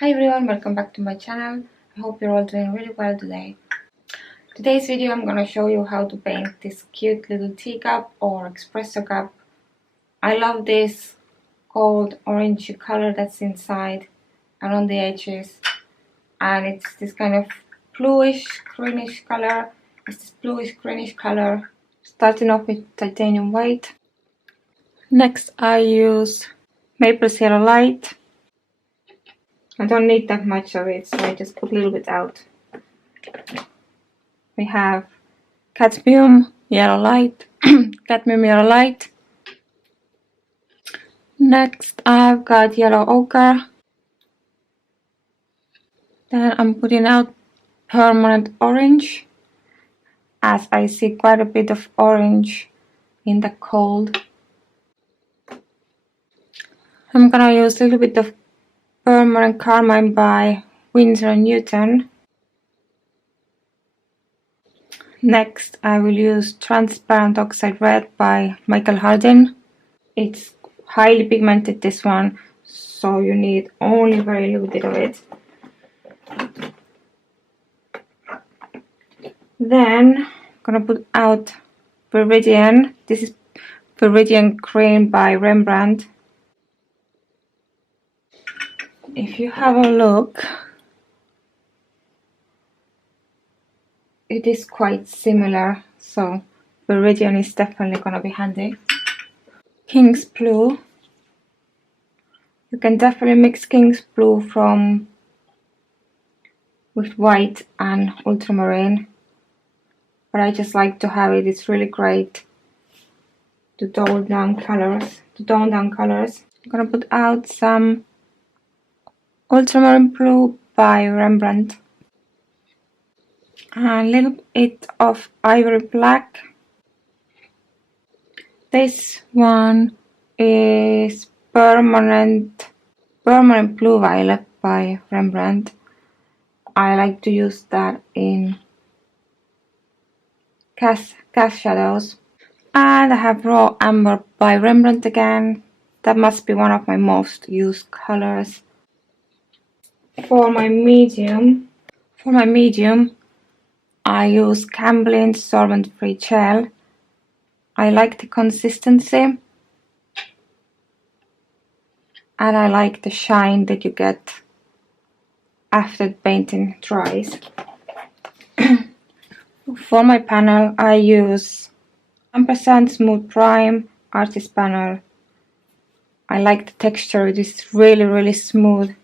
Hi everyone, welcome back to my channel. I hope you're all doing really well today. Today's video I'm going to show you how to paint this cute little teacup or espresso cup. I love this gold orangey color that's inside and on the edges, and it's this kind of bluish greenish color. It's this bluish greenish color, starting off with titanium white. Next I use Naples Yellow Light. I don't need that much of it, so I just put a little bit out. We have CADMIUM Yellow Light, CADMIUM Yellow Light. Next I've got Yellow Ochre. Then I'm putting out Permanent Orange, as I see quite a bit of orange in the cold. I'm gonna use a little bit of Permanent Carmine by Winsor and Newton. Next I will use Transparent Oxide Red by Michael Hardin. It's highly pigmented, this one, so you need only very little bit of it. Then I'm gonna put out Viridian. This is Viridian Green by Rembrandt. If you have a look, it is quite similar, so Viridian is definitely gonna be handy. King's Blue. You can definitely mix King's Blue with white and ultramarine, but I just like to have it. It's really great to tone down colors. I'm gonna put out some Ultramarine Blue by Rembrandt, a little bit of Ivory Black. This one is Permanent Blue Violet by Rembrandt. I like to use that in cast shadows. And I have Raw Amber by Rembrandt again. That must be one of my most used colors. For my medium, I use Gamblin solvent-free gel. I like the consistency, and I like the shine that you get after the painting dries. For my panel I use Ampersand Smooth Prime Artist Panel. I like the texture, it is really smooth.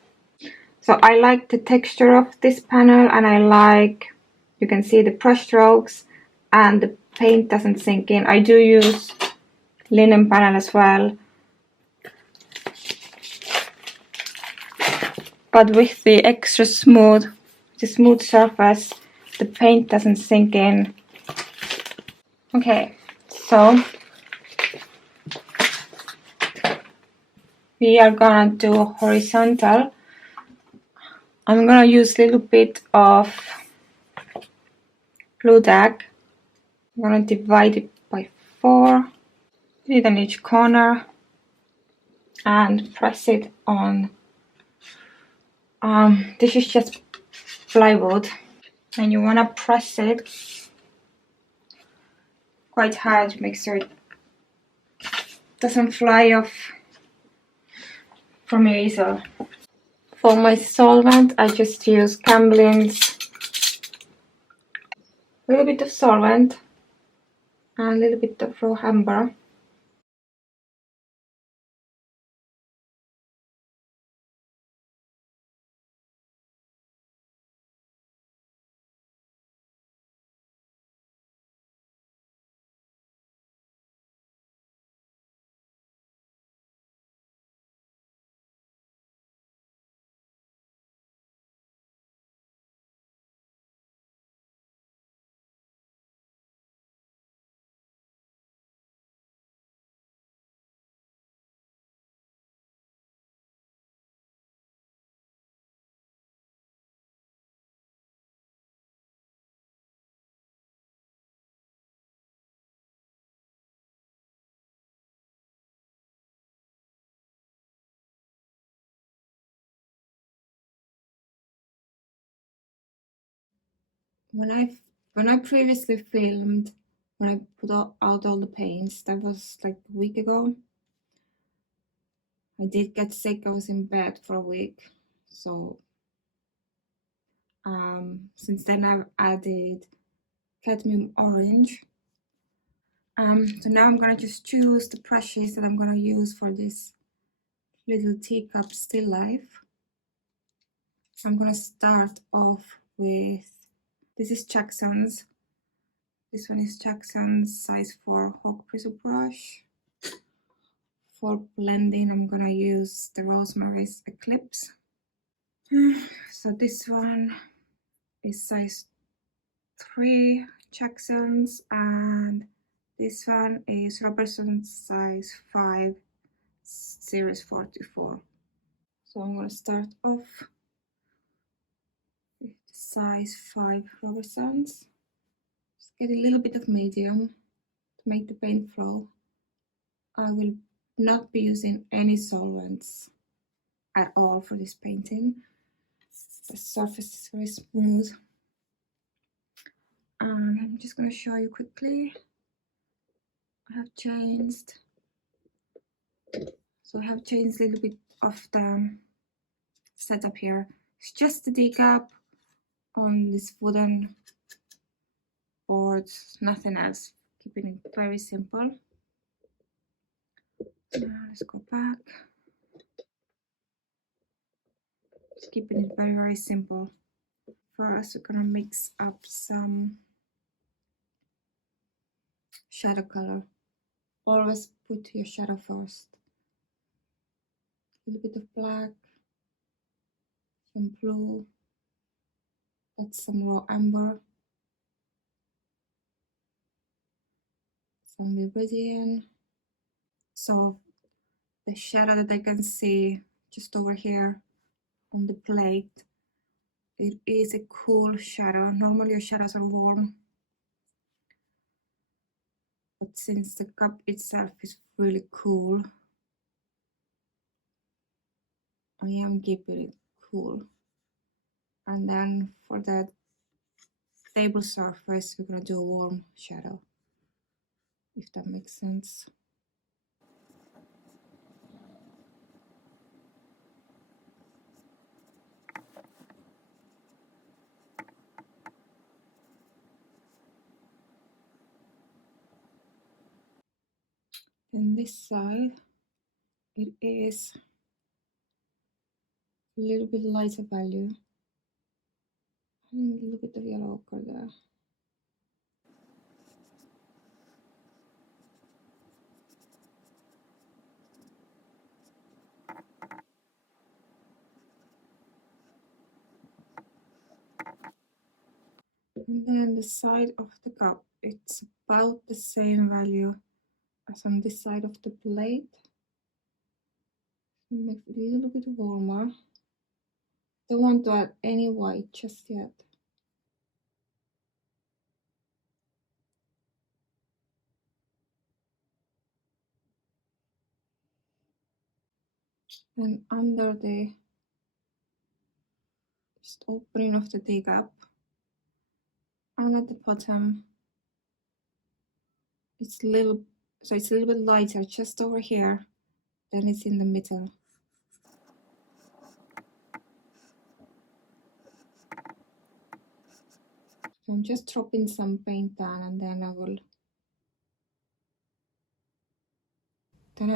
So I like the texture of this panel, and I like, you can see the brush strokes and the paint doesn't sink in. I do use linen panel as well, but with the extra smooth, surface, the paint doesn't sink in. Okay, so we are gonna do horizontal. I'm gonna use a little bit of blue tack. I'm gonna divide it by 4, put it on each corner, and press it on. This is just plywood, and you wanna press it quite hard to make sure it doesn't fly off from your easel. For my solvent, I just use Gamblin's, a little bit of solvent and a little bit of raw amber. when I previously filmed, when I put out all the paints, that was like a week ago. I did get sick. I was in bed for a week, so since then I've added cadmium orange. So now I'm gonna just choose the brushes that I'm gonna use for this little teacup still life. So I'm gonna start off with, this is Jackson's. This one is Jackson's size 4 Hog Bristle brush. For blending, I'm gonna use the Rosemary's Eclipse. So this one is size 3 Jackson's, and this one is Roberson size 5 Series 44. So I'm gonna start off with the size 5 Robersons. Just get a little bit of medium to make the paint flow. I will not be using any solvents at all for this painting. The surface is very smooth. And I'm just going to show you quickly. I have changed. So I have changed a little bit of the setup here. It's just the teacup on this wooden board, nothing else. Keeping it very simple. Now let's go back. Just keeping it very, very simple. First, we're gonna mix up some shadow color. Always put your shadow first. A little bit of black, some blue, that's some raw amber, some Viridian. So the shadow that I can see just over here on the plate, it is a cool shadow. Normally your shadows are warm, but since the cup itself is really cool, I am keeping it cool. And then for that table surface, we're gonna do a warm shadow, if that makes sense. Then this side, it is a little bit lighter value. And a little bit of yellow ochre there. And then the side of the cup, it's about the same value as on this side of the plate. Make it a little bit warmer. Don't want to add any white just yet. And under the just opening of the teacup, and at the bottom, it's a little bit lighter just over here than it's in the middle. So I'm just dropping some paint down, and then I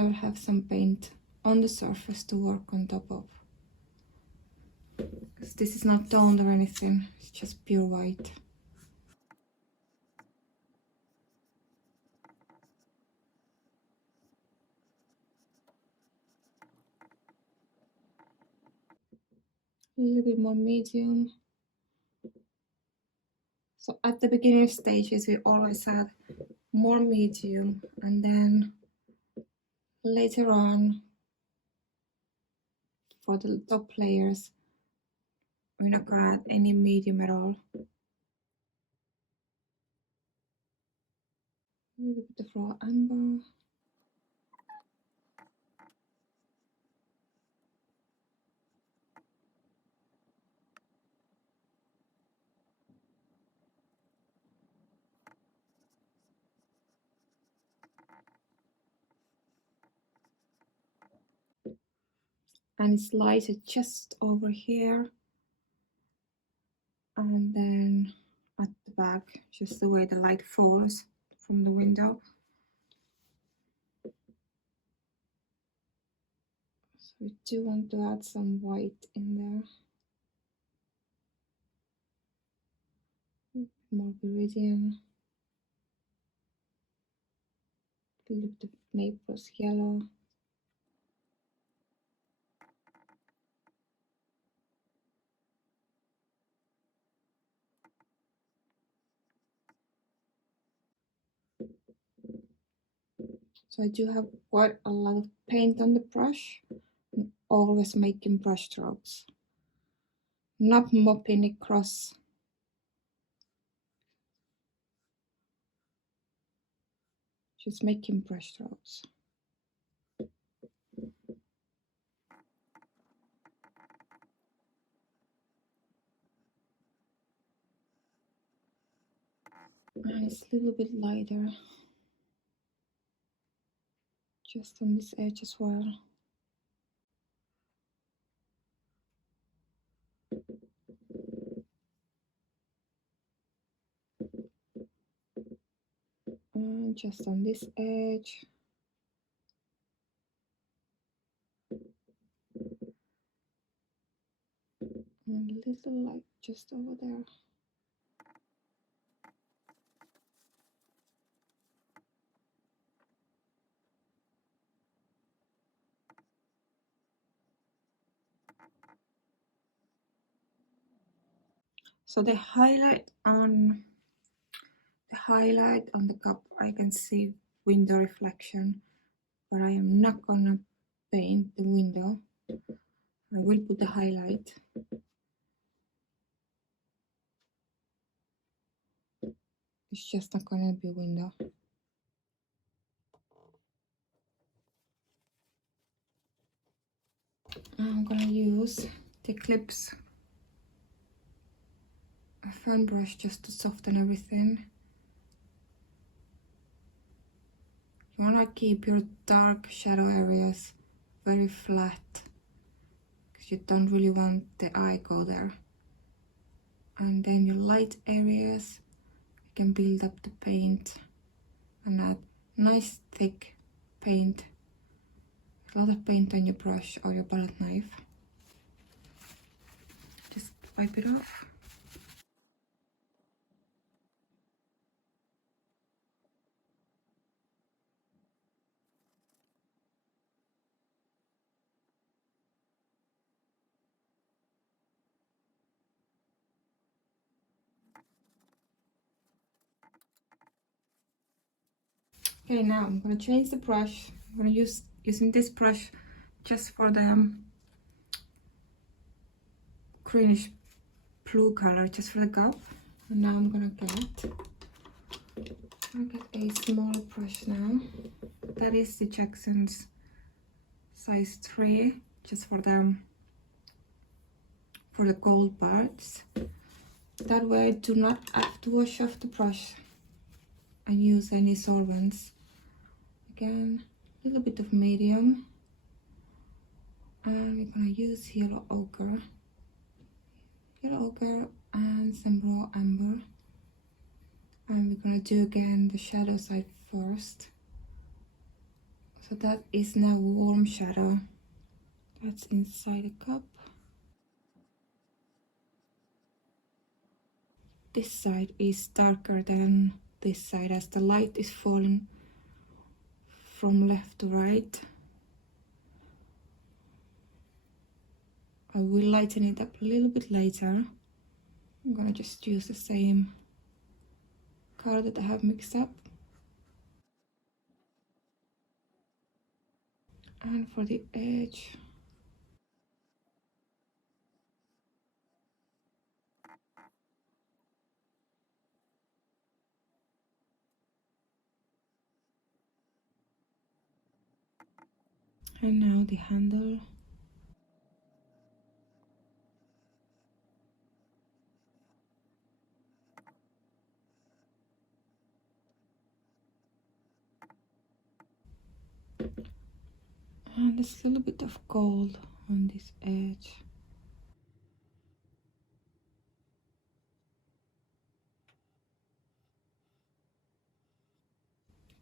will have some paint on the surface to work on top of. Because this is not toned or anything, it's just pure white. A little bit more medium. So at the beginning stages, we always add more medium, and then later on, for the top layers, we're not gonna add any medium at all. A little bit of raw amber. and it's lighted just over here, and then at the back, just the way the light falls from the window. So we do want to add some white in there. More Viridian. A little bit of Naples yellow. So I do have quite a lot of paint on the brush. I'm always making brush strokes, not mopping across. Just making brush strokes. And it's a little bit lighter, just on this edge as well. And just on this edge. And a little light just over there. So the highlight on the cup, I can see window reflection, but I am not gonna paint the window. I will put the highlight. It's just not gonna be a window. I'm gonna use the Eclipse fan brush just to soften everything. You wanna keep your dark shadow areas very flat, because you don't really want the eye go there. And then your light areas, you can build up the paint and add nice thick paint. A lot of paint on your brush or your palette knife. Just wipe it off. Okay, now I'm gonna change the brush. I'm gonna using this brush just for the greenish blue color, just for the cup. And now I'm gonna get a smaller brush now. That is the Jackson's size 3, just for the gold parts. That way I do not have to wash off the brush and use any solvents. Again, a little bit of medium, and we're gonna use yellow ochre and some raw amber, and we're gonna do again the shadow side first. So that is now warm shadow that's inside the cup. This side is darker than this side as the light is falling from left to right. I will lighten it up a little bit later. I'm gonna just use the same color that I have mixed up. And for the edge, and now the handle. And there's a little bit of gold on this edge.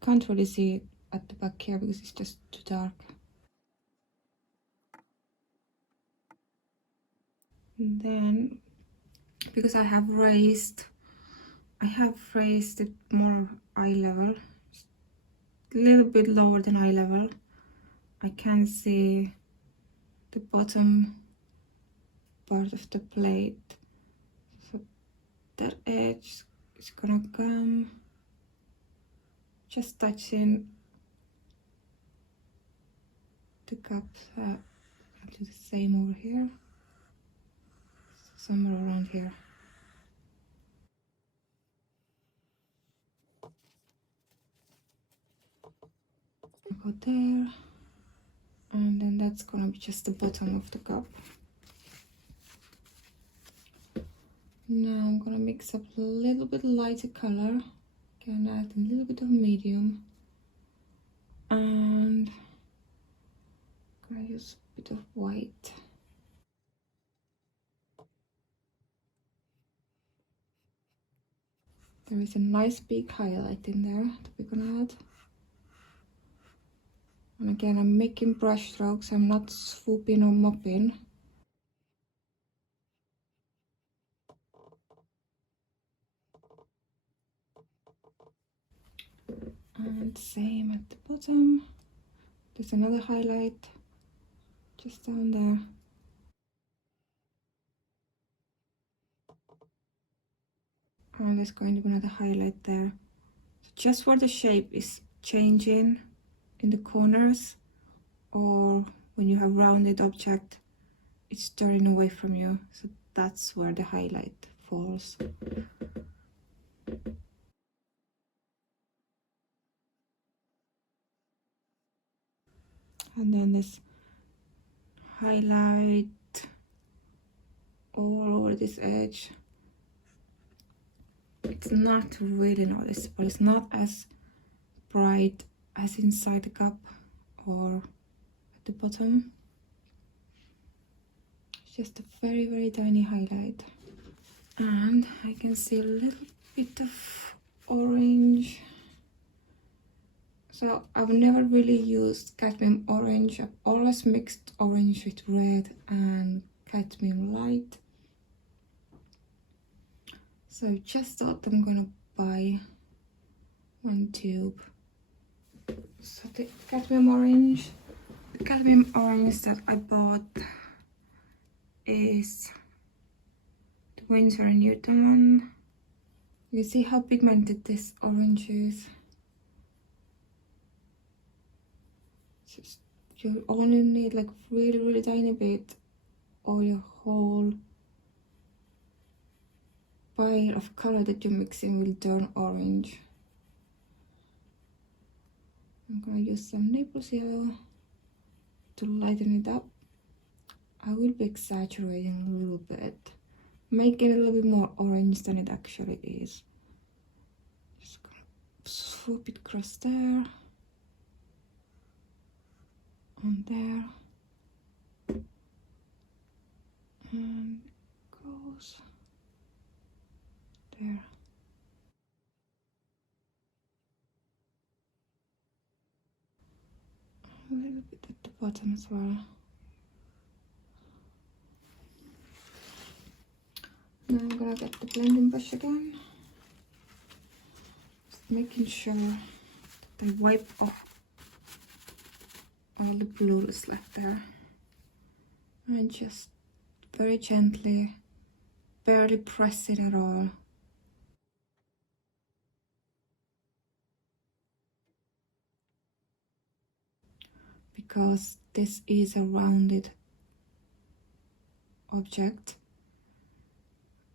Can't really see it at the back here because it's just too dark. And then, because I have raised it more eye level, a little bit lower than eye level, I can see the bottom part of the plate. So that edge is gonna come just touching the cup. I'll do the same over here, somewhere around here. Go there, and then that's gonna be just the bottom of the cup. Now I'm gonna mix up a little bit lighter color. Can add a little bit of medium, and I'm gonna use a bit of white. There is a nice big highlight in there that we're gonna add. And again, I'm making brush strokes, I'm not swooping or mopping. And same at the bottom. There's another highlight just down there. And there's going to be another highlight there. So just where the shape is changing in the corners, or when you have rounded object, it's turning away from you. So that's where the highlight falls. And then this highlight all over this edge. It's not really noticeable. It's not as bright as inside the cup or at the bottom. It's just a very, very tiny highlight. And I can see a little bit of orange. So I've never really used cadmium orange. I've always mixed orange with red and cadmium light. So I just thought I'm gonna buy one tube. So the cadmium orange that I bought is the Winsor and one. You see how pigmented this orange is. Just, you only need like really, really tiny bit, or your whole pile of color that you're mixing will turn orange. I'm gonna use some Naples yellow to lighten it up. I will be exaggerating a little bit, make it a little bit more orange than it actually is. Just gonna swoop it across there, on there, and it goes there. A little bit at the bottom as well. Now I'm gonna get the blending brush again, just making sure that I wipe off all the blue that's left there, and just very gently, barely press it at all. Because this is a rounded object,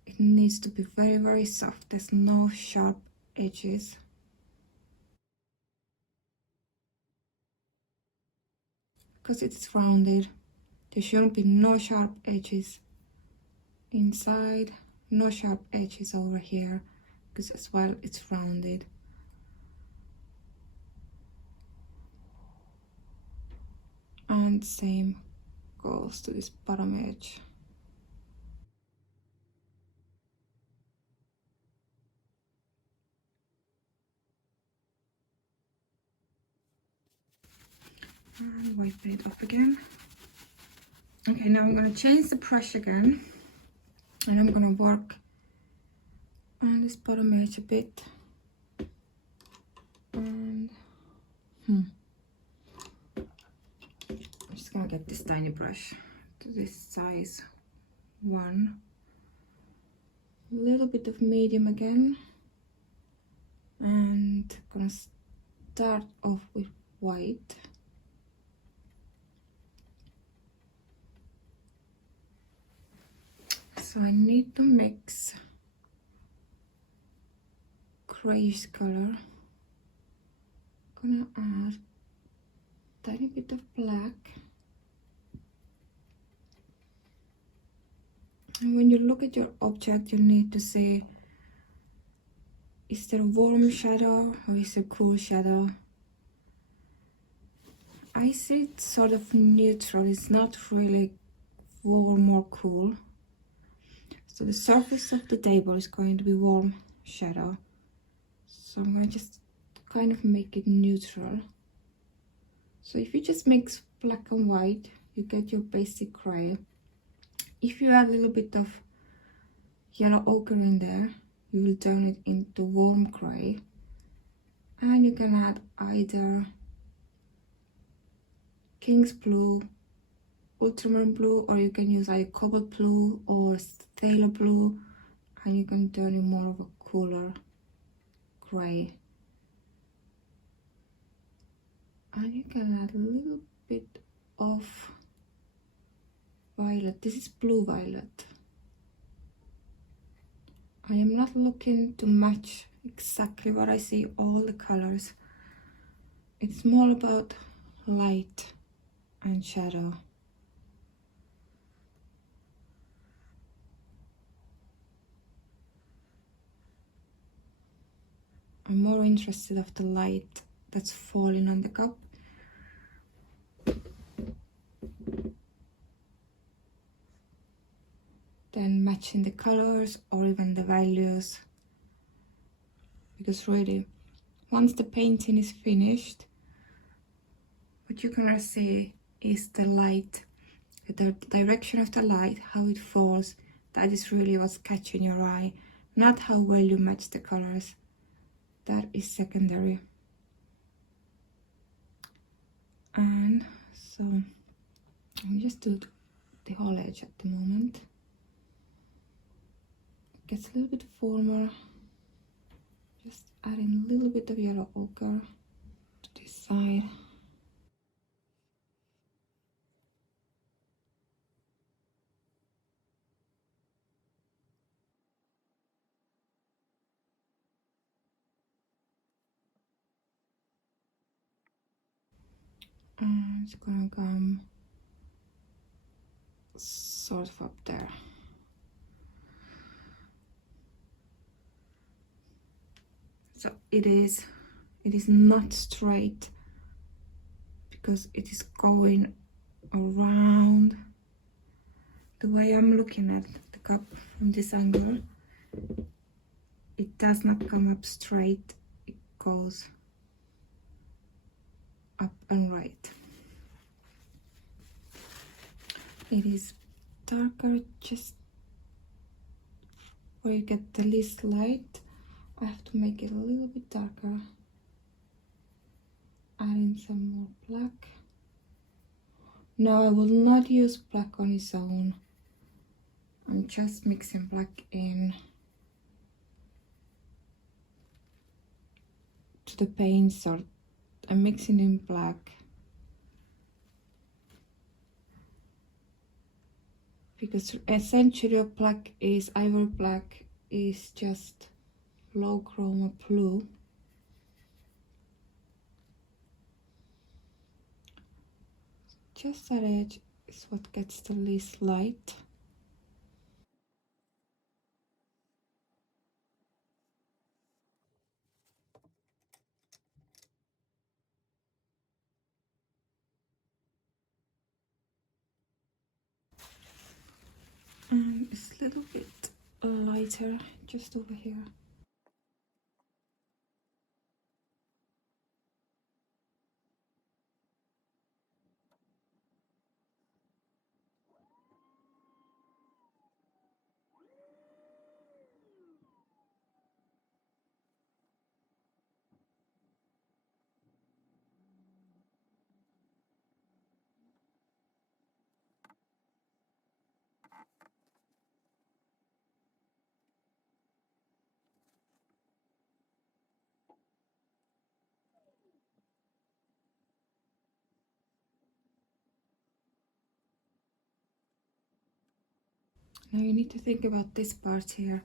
it needs to be very, very soft. There's no sharp edges. Because it's rounded, there shouldn't be no sharp edges inside, no sharp edges over here, because as well it's rounded. And same goes to this bottom edge. And wipe it off again. Okay, now I'm going to change the brush again, and I'm going to work on this bottom edge a bit. And I'm just going to get this tiny brush to this size 1. A little bit of medium again, and going to start off with white. So I need to mix grayish color. Gonna add a tiny bit of black. And when you look at your object, you need to say, is there a warm shadow or is there a cool shadow? I see it sort of neutral. It's not really warm or cool. So the surface of the table is going to be warm shadow. So I'm going to just kind of make it neutral. So if you just mix black and white, you get your basic gray. If you add a little bit of yellow ochre in there, you will turn it into warm gray. And you can add either King's Blue, Ultramarine Blue, or you can use either Cobalt Blue or Sailor Blue, and you can turn it more of a cooler gray. And you can add a little bit of violet. This is blue violet. I am not looking to match exactly what I see all the colors. It's more about light and shadow. I'm more interested of the light that's falling on the cup. Then matching the colors or even the values. Because really, once the painting is finished, what you're gonna see is the light, the direction of the light, how it falls. That is really what's catching your eye, not how well you match the colors. That is secondary. And so I'm just do the whole edge at the moment. It gets a little bit warmer. Just adding a little bit of yellow ochre to this side. And it's gonna come sort of up there. So it is not straight because it is going around. The way I'm looking at the cup from this angle, it does not come up straight, it goes up and right. It is darker just where you get the least light. I have to make it a little bit darker. Adding some more black. No, I will not use black on its own. I'm just mixing black in to the paint, so I'm mixing in black because essentially black is Ivory Black is just low chroma blue. Just that edge is what gets the least light. And it's a little bit lighter just over here. Now you need to think about this part here.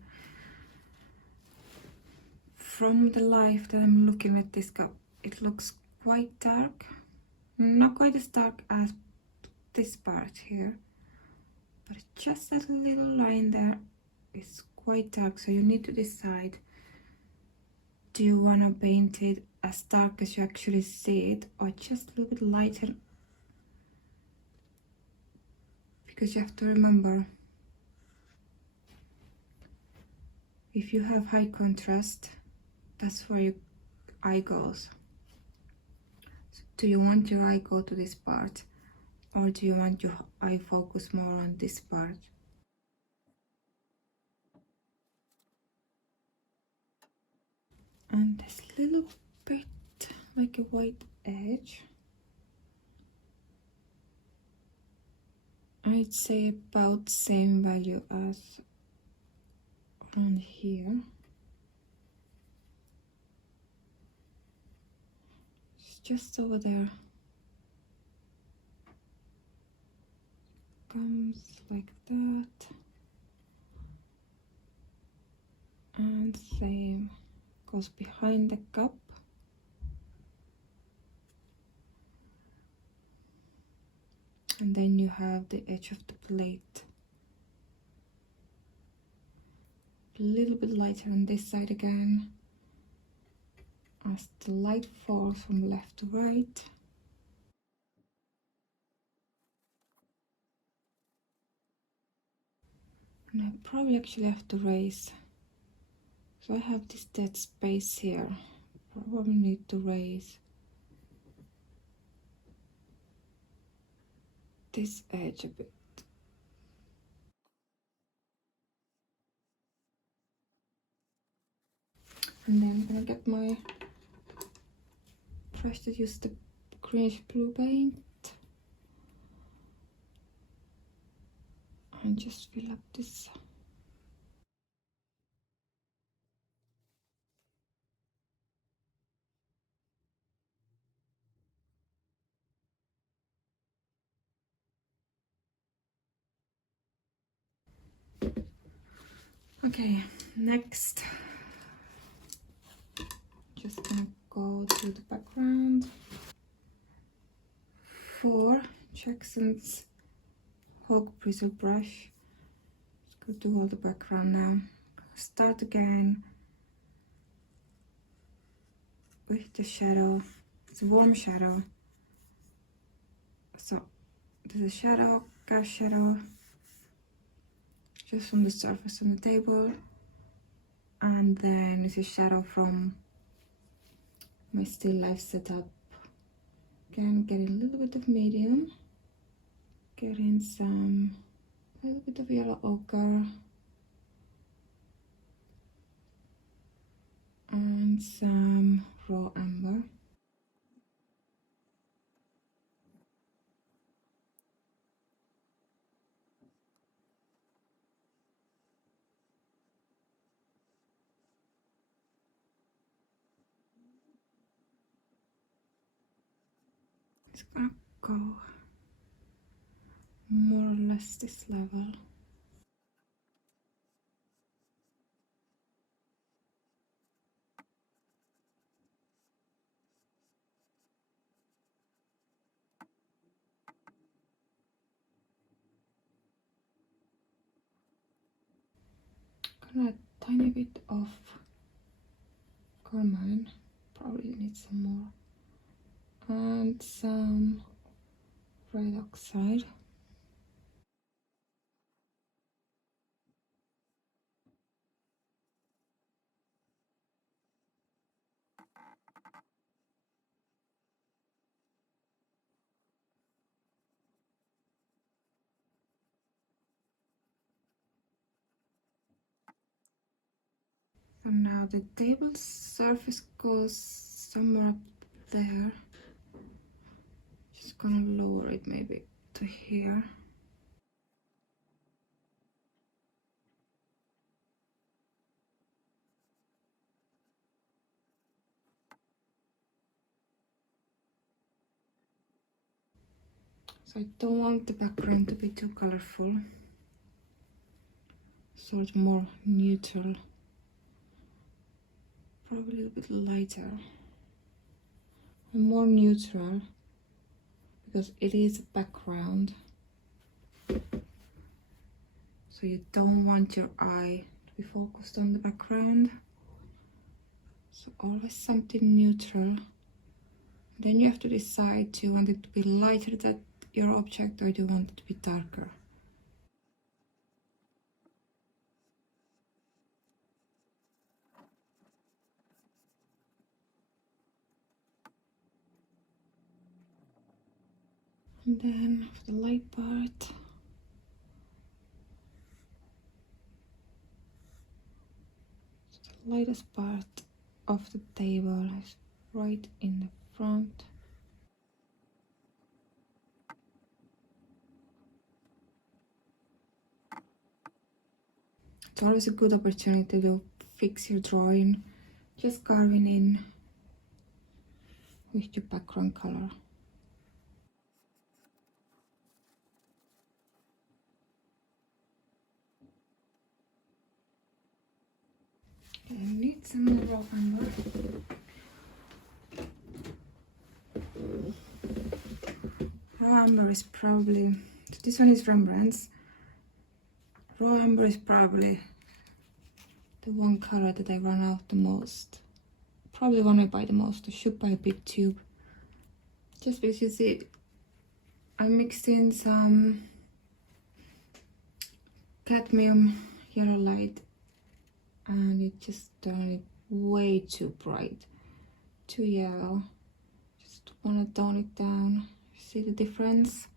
From the light that I'm looking at this cup, it looks quite dark. Not quite as dark as this part here, but just that little line there is quite dark. So you need to decide, do you want to paint it as dark as you actually see it, or just a little bit lighter? Because you have to remember, if you have high contrast, that's where your eye goes. So do you want your eye go to this part, or do you want your eye focus more on this part? And this little bit like a white edge, I'd say about same value as around here. It's just over there. Comes like that. And same goes behind the cup. And then you have the edge of the plate. A little bit lighter on this side again, as the light falls from left to right. And I probably actually have to raise. So I have this dead space here. Probably need to raise this edge a bit. And then I'm gonna get my brush that uses the greenish blue paint and just fill up this. Okay, next, just gonna go to the background for Jackson's Hog Bristle brush. Just go do all the background now. Start again with the shadow. It's a warm shadow. So there's a shadow, cast shadow, just from the surface on the table, and then it's a shadow from my still life setup. Again, getting a little bit of medium, getting a little bit of yellow ochre, and some raw amber. It's gonna go more or less this level. Gonna add a tiny bit of Carmine, probably need some more, and some red oxide. So now the table surface goes somewhere up there. Just gonna lower it maybe to here. So I don't want the background to be too colorful. Sort of more neutral. Probably a little bit lighter. And more neutral because it is a background. So you don't want your eye to be focused on the background. So always something neutral. Then you have to decide, do you want it to be lighter than your object or do you want it to be darker? And then for the light part, the lightest part of the table is right in the front. It's always a good opportunity to fix your drawing, just carving in with your background color. I need some more raw umber. Raw umber is probably, so this one is Rembrandt's. Raw umber is probably the one color that I run out the most. Probably one I buy the most. I should buy a big tube. Just because you see, I mixed in some cadmium yellow light and it just turned it way too bright, too yellow. Just want to tone it down. See the difference?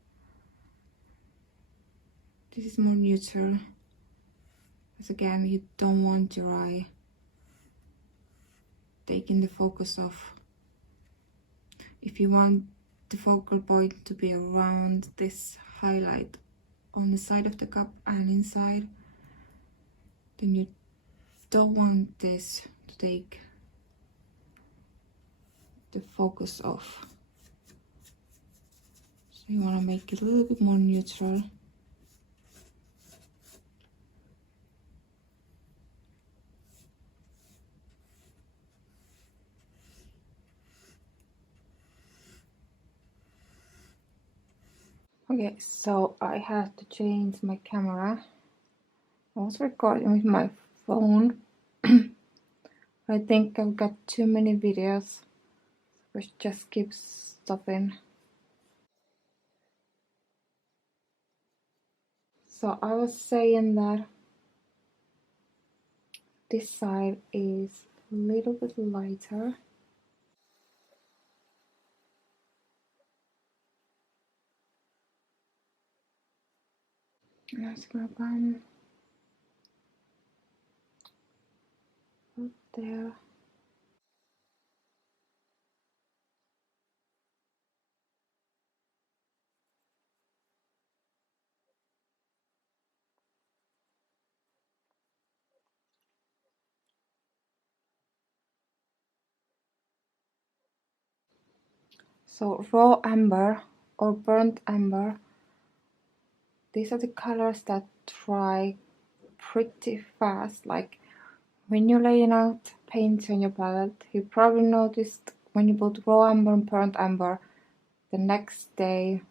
This is more neutral. Because again, you don't want your eye taking the focus off. If you want the focal point to be around this highlight on the side of the cup and inside, then you don't want this to take the focus off. So you want to make it a little bit more neutral. Okay, so I had to change my camera. I was recording with my phone. I think I've got too many videos, which just keeps stopping. So I was saying that this side is a little bit lighter. Let's grab one up there. So raw amber or burnt amber, these are the colors that dry pretty fast. Like when you're laying out paint on your palette, you probably noticed when you put raw amber and burnt amber, the next day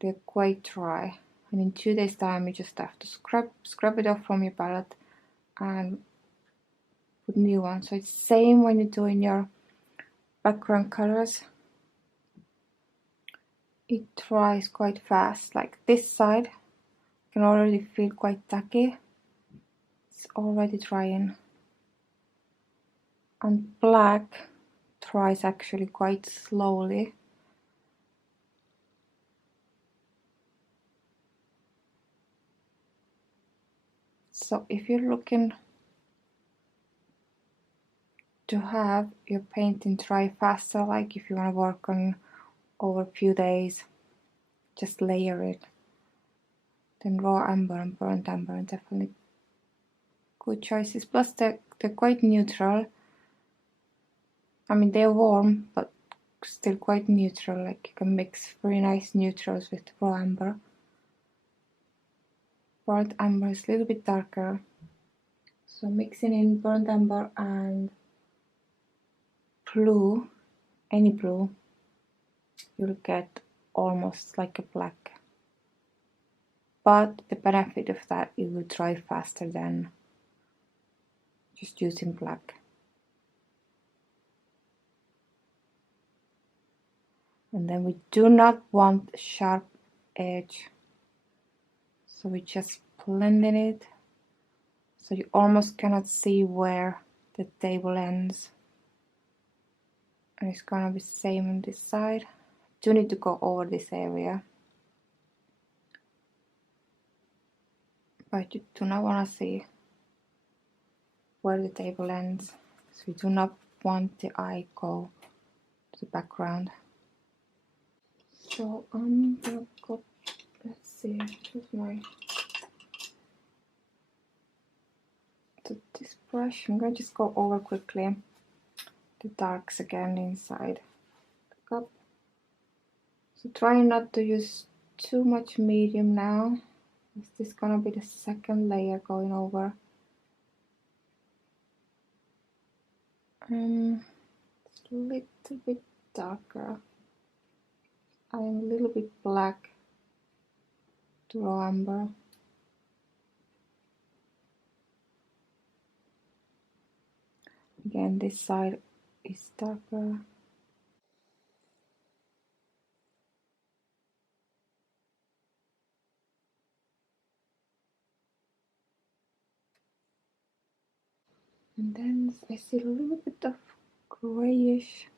they're quite dry, and in 2 days time you just have to scrub it off from your palette and put new ones. So it's same when you're doing your background colors. It dries quite fast. Like this side can already feel quite tacky. It's already drying. And black dries actually quite slowly. So if you're looking to have your painting dry faster, like if you want to work on over a few days, just layer it. Then raw amber and burnt amber are definitely good choices. Plus they're quite neutral. I mean, they're warm, but still quite neutral. Like you can mix very nice neutrals with raw amber. Burnt amber is a little bit darker, so mixing in burnt amber and blue, any blue, you'll get almost like a black. But the benefit of that, it will dry faster than just using black. And then we do not want a sharp edge, so we just blending it so you almost cannot see where the table ends. And it's gonna be the same on this side. Do need to go over this area, but you do not want to see where the table ends, so you do not want the eye go to the background. So I'm gonna go, let's see, with my this brush, I'm gonna just go over quickly the darks again inside the cup. So try not to use too much medium now. This is gonna be the second layer going over. It's a little bit darker. I'm a little bit black to raw amber. Again, this side is darker. And then I see a little bit of grayish,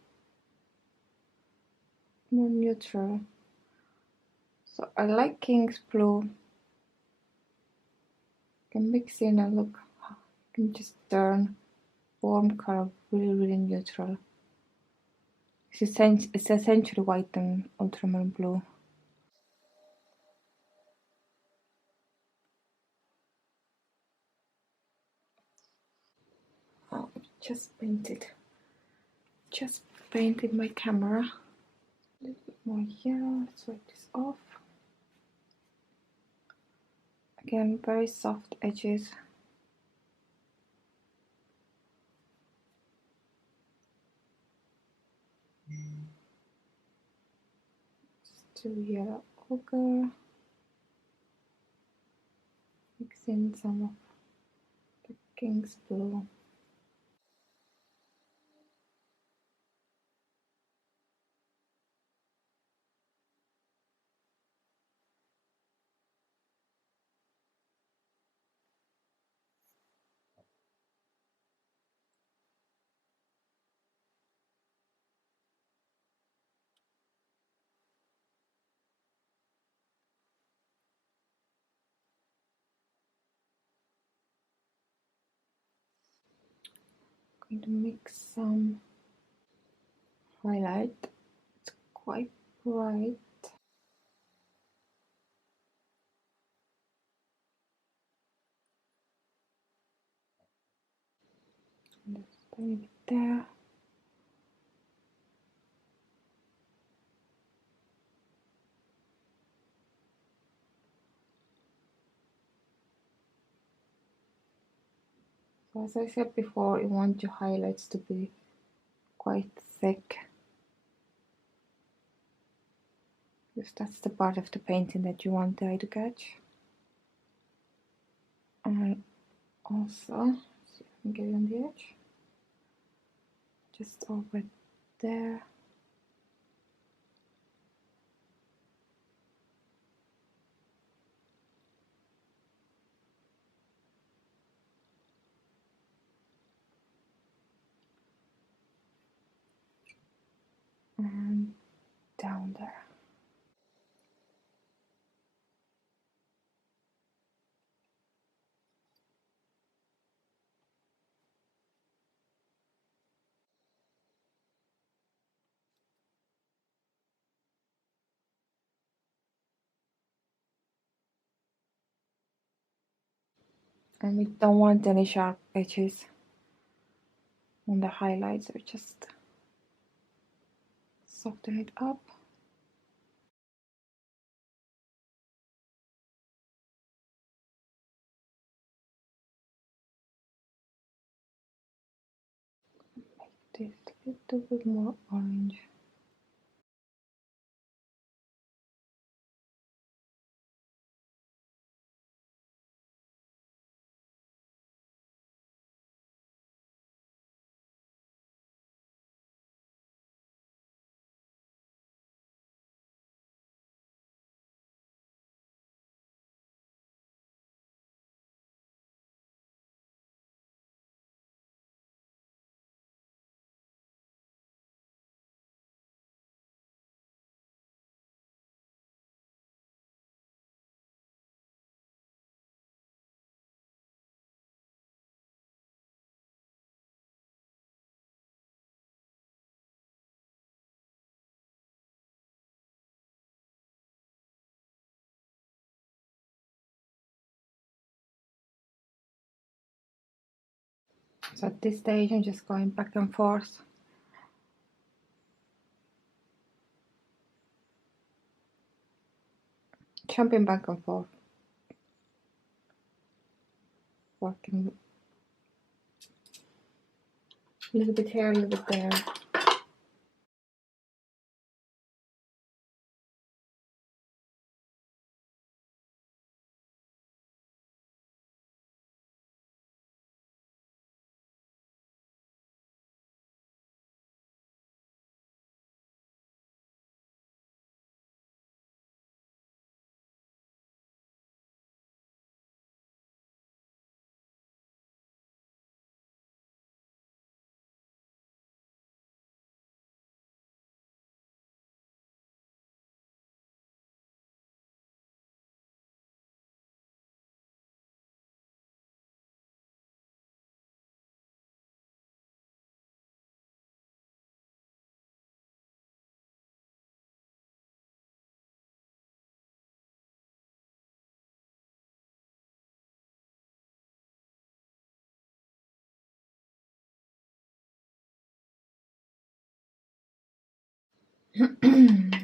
more neutral. So I like King's Blue. You can mix in and look, you can just turn warm color really neutral. It's essentially white and ultramarine blue. Oh, just painted my camera. A little bit more yellow. Let's wipe this off. Again, very soft edges. Still yellow ochre. Mix in some of the King's Blue. Going to mix some highlight. It's quite bright. And just a tiny bit there. So as I said before, you want your highlights to be quite thick, because that's the part of the painting that you want the eye to catch. And also, see if I can get it on the edge, just over there. And down there. and we don't want any sharp edges on the highlights, so just soften it up. Make this a little bit more orange. So at this stage I'm just going back and forth. Jumping back and forth. Working a little bit here, a little bit there.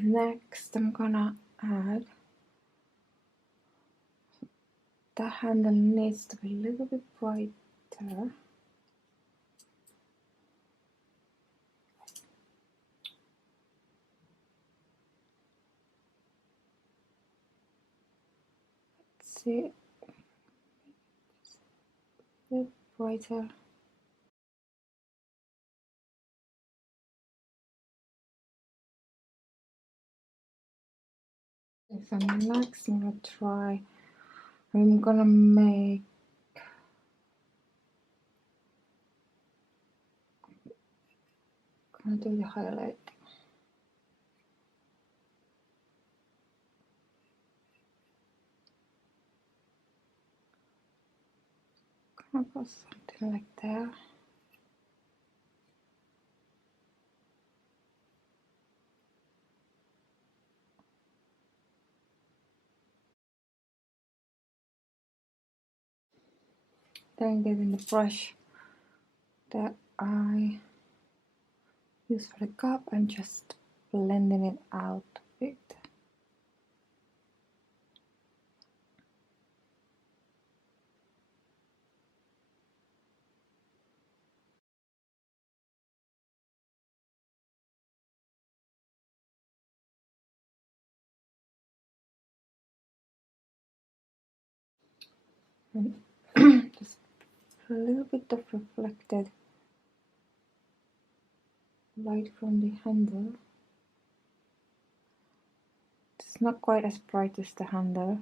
Next I'm gonna add, the handle needs to be a little bit brighter. Let's see, a bit brighter. So next I'm gonna try, I'm gonna make, gonna do the highlight. Gonna put something like that. Then getting the brush that I use for the cup and just blending it out a bit. And just a little bit of reflected light from the handle. It's not quite as bright as the handle.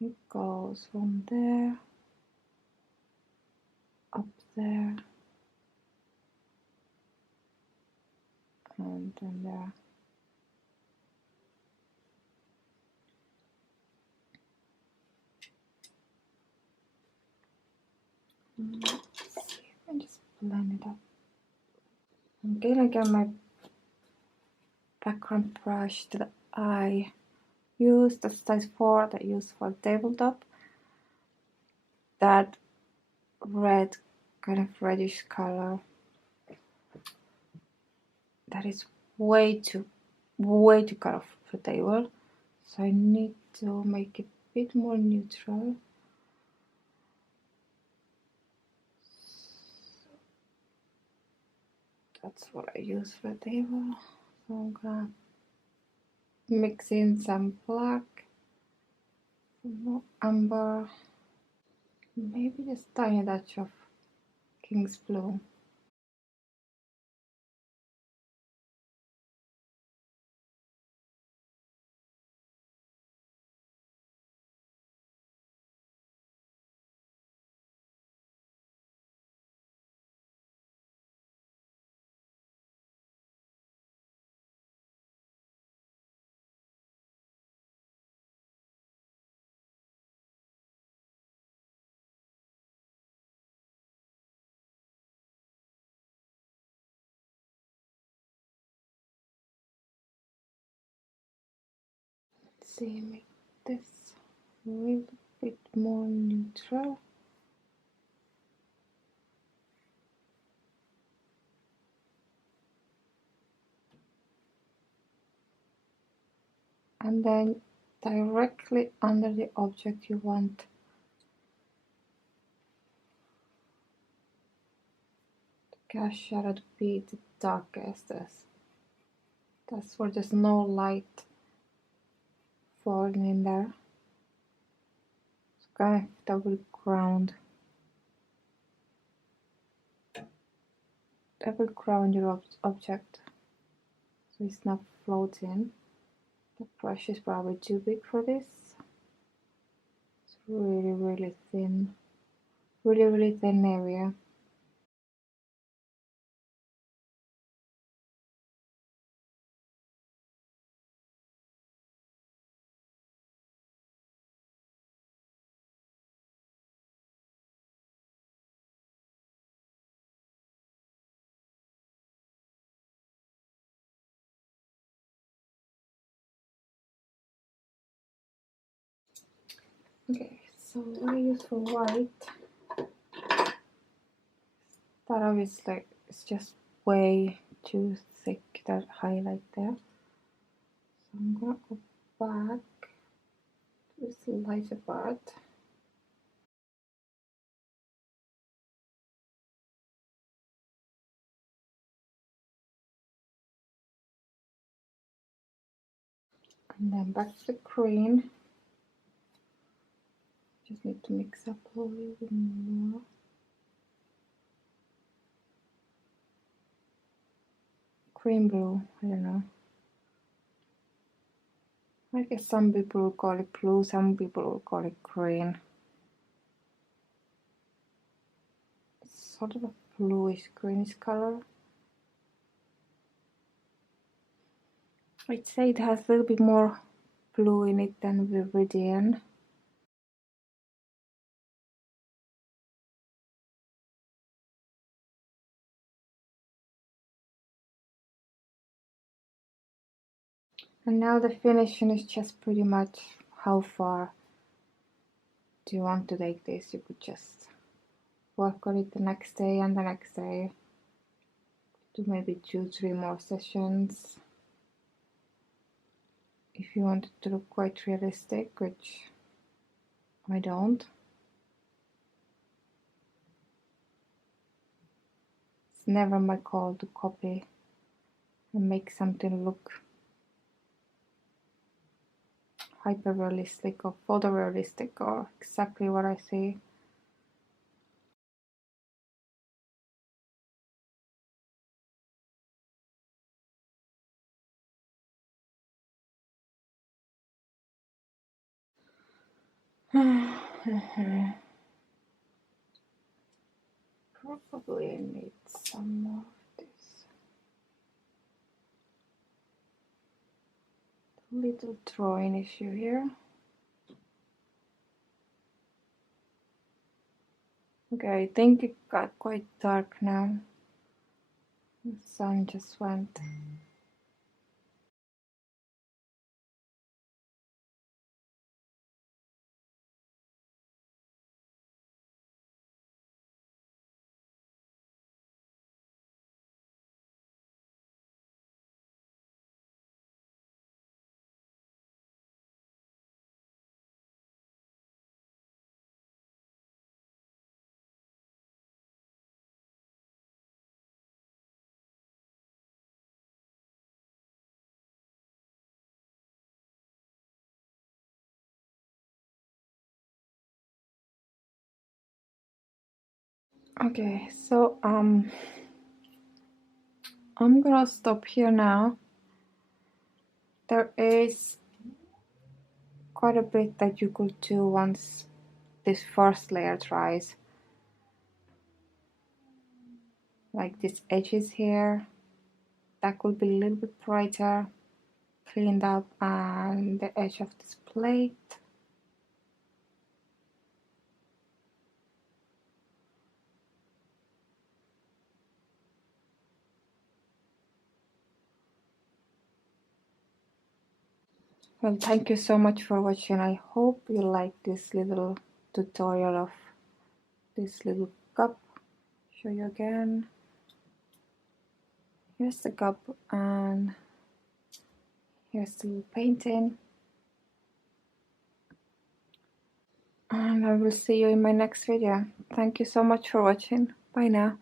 It goes from there, up there, and then there. Let's see, and just blend it up. I'm gonna get my background brush that I use, the size 4 that I use for tabletop. that red, kind of reddish color that is way too colorful for the table. So I need to make it a bit more neutral. That's what I use for the table. So I'm gonna mix in some black, some more umber, maybe just a tiny touch of King's Blue. Let's see, make this a little bit more neutral. And then directly under the object you want the cast shadow to be the darkest. That's where there's no light falling in there. It's kind of double ground your object so it's not floating. The brush is probably too big for this. It's really thin, really thin area. Okay, so what I use for white, that obviously is just way too thick, that highlight there. So I'm gonna go back to this lighter part. And then back to the green. Just need to mix up a little bit more. Cream blue, I don't know. I guess some people will call it blue, some people will call it green. It's sort of a bluish greenish color. I'd say it has a little bit more blue in it than Viridian. And now the finishing is just pretty much how far do you want to take this. You could just work on it the next day and the next day. Do maybe 2-3 more sessions. If you want it to look quite realistic, which I don't. It's never my call to copy and make something look hyper-realistic or photorealistic or exactly what I see. Probably need some more of this. Little drawing issue here. Okay, I think it got quite dark now. The sun just went. Okay, so I'm gonna stop here now. There is quite a bit that you could do once this first layer dries. Like these edges here, that could be a little bit brighter, cleaned up, and the edge of this plate. Well, thank you so much for watching. I hope you like this little tutorial of this little cup. Show you again. Here's the cup and here's the little painting. And I will see you in my next video. Thank you so much for watching. Bye now.